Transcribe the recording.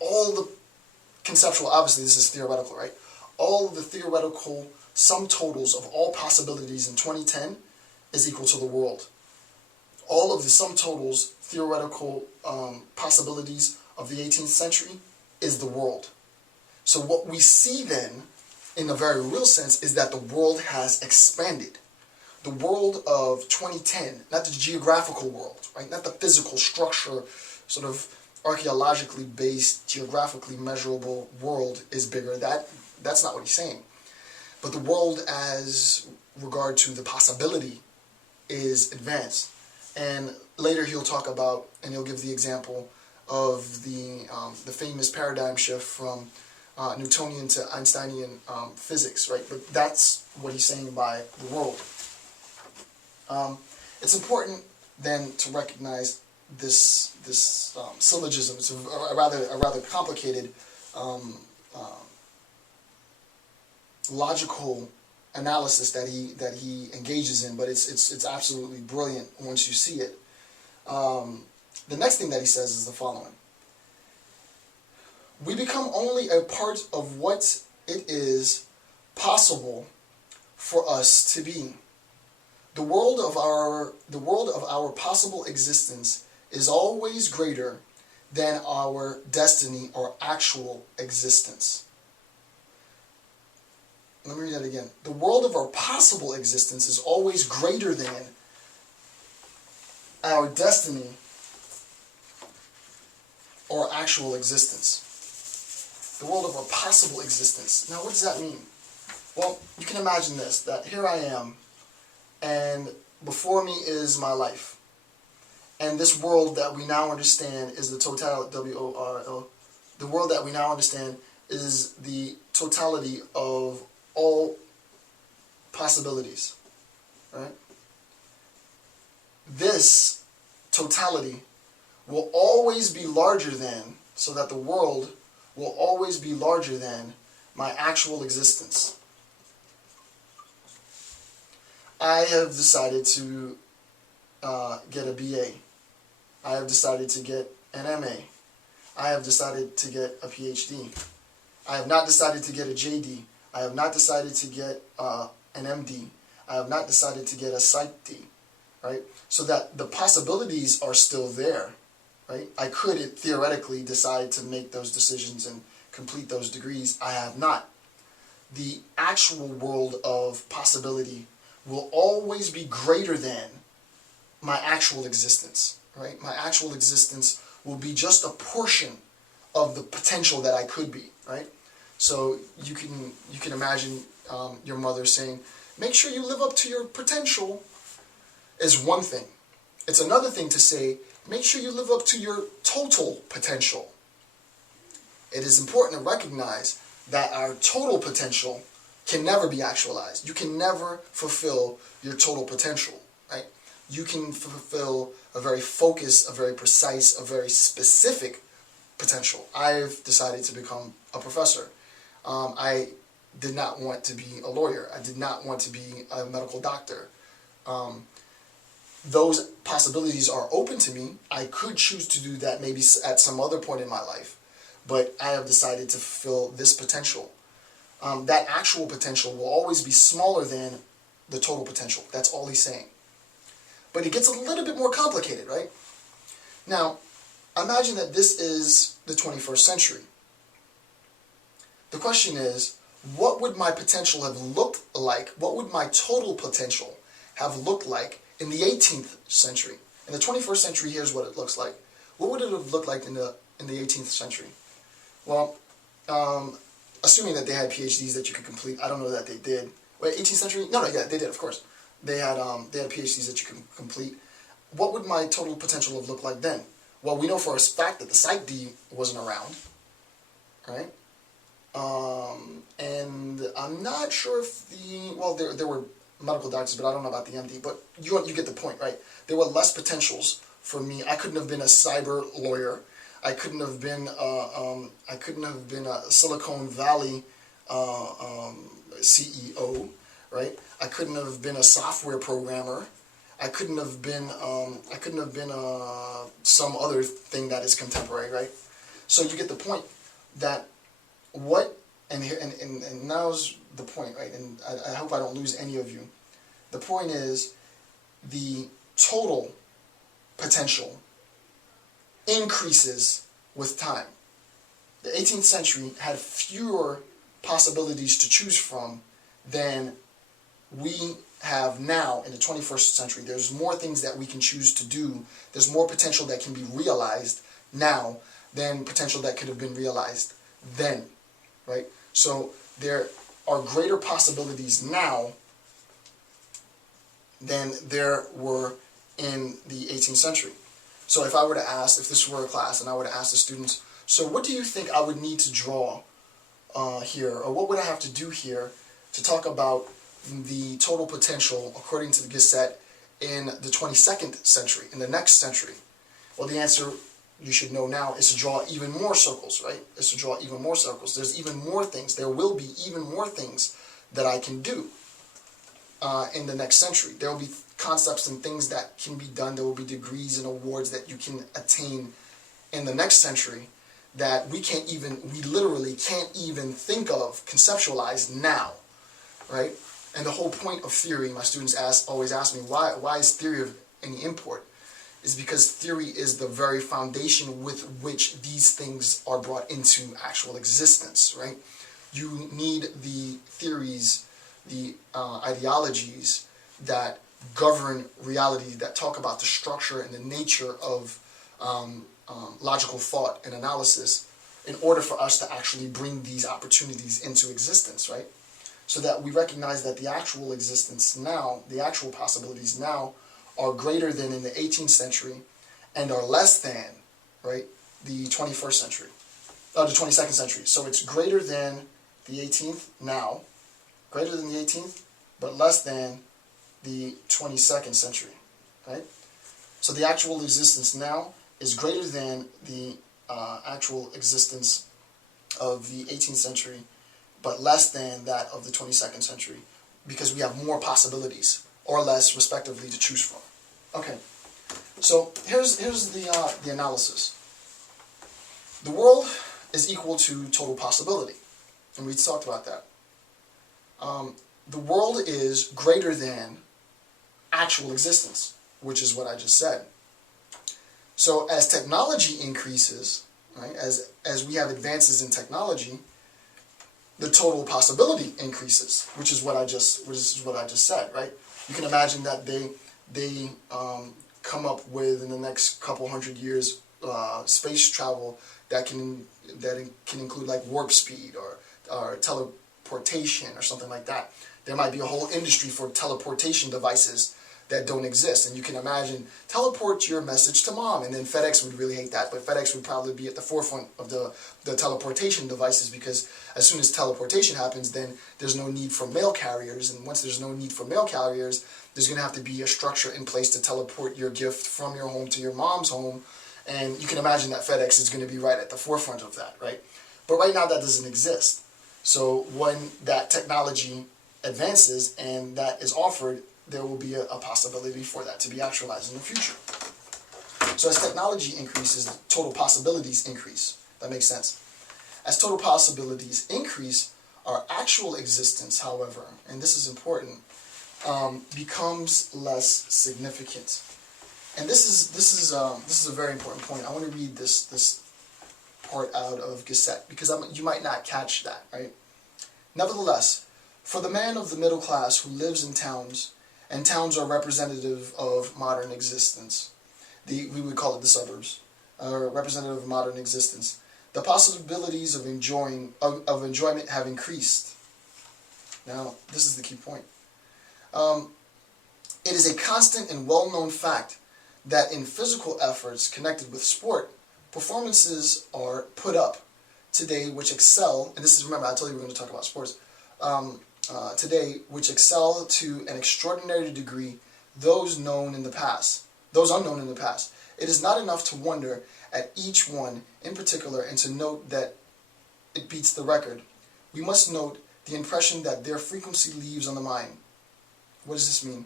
all the conceptual, obviously this is theoretical, right? All of the theoretical sum totals of all possibilities in 2010 is equal to the world. All of the sum totals, theoretical possibilities of the 18th century is the world. So what we see then, in a very real sense, is that the world has expanded. The world of 2010, not the geographical world, right? Not the physical structure, sort of archaeologically based, geographically measurable world is bigger. That's not what he's saying. But the world as regard to the possibility is advanced. And later he'll talk about, and he'll give the example of the famous paradigm shift from Newtonian to Einsteinian physics, right? But that's what he's saying by the world. It's important then to recognize this syllogism. It's a rather complicated logical analysis that he engages in, but it's absolutely brilliant once you see it. The next thing that he says is the following: we become only a part of what it is possible for us to be. The world of our possible existence is always greater than our destiny or actual existence. Let me read that again. The world of our possible existence is always greater than our destiny or actual existence. The world of our possible existence. Now, what does that mean? Well, you can imagine this, that here I am, and before me is my life. And this world that we now understand is the totality, W-O-R-L, the world that we now understand is the totality of all possibilities, right? This totality will always be larger than, so that the world will always be larger than my actual existence. I have decided to get a BA. I have decided to get an MA. I have decided to get a PhD. I have not decided to get a JD. I have not decided to get an MD. I have not decided to get a Psych D, right? So that the possibilities are still there, right? I could theoretically decide to make those decisions and complete those degrees. I have not. The actual world of possibility will always be greater than my actual existence, right? My actual existence will be just a portion of the potential that I could be, right? So you can imagine your mother saying, make sure you live up to your potential, is one thing. It's another thing to say, make sure you live up to your total potential. It is important to recognize that our total potential can never be actualized. You can never fulfill your total potential, right? You can fulfill a very focused, a very precise, a very specific potential. I've decided to become a professor. I did not want to be a lawyer. I did not want to be a medical doctor. Those possibilities are open to me. I could choose to do that maybe at some other point in my life, but I have decided to fulfill this potential. That actual potential will always be smaller than the total potential. That's all he's saying. But it gets a little bit more complicated, right? Now, imagine that this is the 21st century. The question is, what would my potential have looked like? What would my total potential have looked like in the 18th century? In the 21st century, here's what it looks like. What would it have looked like in the 18th century? Well, assuming that they had PhDs that you could complete, I don't know that they did. Wait, 18th century? No, yeah, they did, of course. They had PhDs that you could complete. What would my total potential have looked like then? Well, we know for a fact that the Psych D wasn't around, right? And I'm not sure if there were medical doctors, but I don't know about the MD. But you get the point, right? There were less potentials for me. I couldn't have been a cyber lawyer. I couldn't have been a Silicon Valley CEO, right? I couldn't have been a software programmer. I couldn't have been some other thing that is contemporary, right? So you get the point that what, and here, and now's the point, right? And I hope I don't lose any of you. The point is the total potential increases with time. The 18th century had fewer possibilities to choose from than we have now in the 21st century. There's more things that we can choose to do. There's more potential that can be realized now than potential that could have been realized then, right? So there are greater possibilities now than there were in the 18th century. So if I were to ask, if this were a class and I were to ask the students, so what do you think I would need to draw here, or what would I have to do here to talk about the total potential according to the Gasset in the 22nd century, in the next century? Well, the answer you should know now is to draw even more circles, right? Is to draw even more circles. There's even more things. There will be even more things that I can do in the next century. There will be concepts and things that can be done. There will be degrees and awards that you can attain in the next century that we literally can't even think of, conceptualize now, right? And the whole point of theory, my students always ask me, why is theory of any import? Is because theory is the very foundation with which these things are brought into actual existence, right? You need the theories, the ideologies that govern reality, that talk about the structure and the nature of logical thought and analysis in order for us to actually bring these opportunities into existence, right? So that we recognize that the actual existence now, the actual possibilities now, are greater than in the 18th century and are less than, right, the 21st century, the 22nd century. So it's greater than the 18th now, greater than the 18th, but less than the 22nd century, right? So the actual existence now is greater than the actual existence of the 18th century, but less than that of the 22nd century, because we have more possibilities, or less, respectively, to choose from. Okay, so here's the analysis. The world is equal to total possibility, and we talked about that. The world is greater than actual existence, which is what I just said. So as technology increases, right, as we have advances in technology, the total possibility increases, which is what I just said, right? You can imagine that they come up with, in the next couple hundred years, space travel that can include like warp speed or teleportation or something like that. There might be a whole industry for teleportation devices that don't exist, and you can imagine teleport your message to mom, and then FedEx would really hate that, but FedEx would probably be at the forefront of the teleportation devices, because as soon as teleportation happens, then there's no need for mail carriers, and once there's no need for mail carriers, there's going to have to be a structure in place to teleport your gift from your home to your mom's home, and you can imagine that FedEx is going to be right at the forefront of that, right? But right now that doesn't exist. So when that technology advances and that is offered, there will be a possibility for that to be actualized in the future. So as technology increases, total possibilities increase. That makes sense. As total possibilities increase, our actual existence, however, and this is important, becomes less significant. And this is a very important point. I want to read this part out of Gasset, because you might not catch that, right? Nevertheless, for the man of the middle class who lives in towns, and towns are representative of modern existence, we would call it the suburbs, representative of modern existence, the possibilities of enjoyment have increased. Now, this is the key point. It is a constant and well-known fact that in physical efforts connected with sport, performances are put up today which excel, and this is, remember, I told you we were going to talk about sports, today which excel to an extraordinary degree those unknown in the past. It is not enough to wonder at each one in particular and to note that it beats the record. We must note the impression that their frequency leaves on the mind. What does this mean?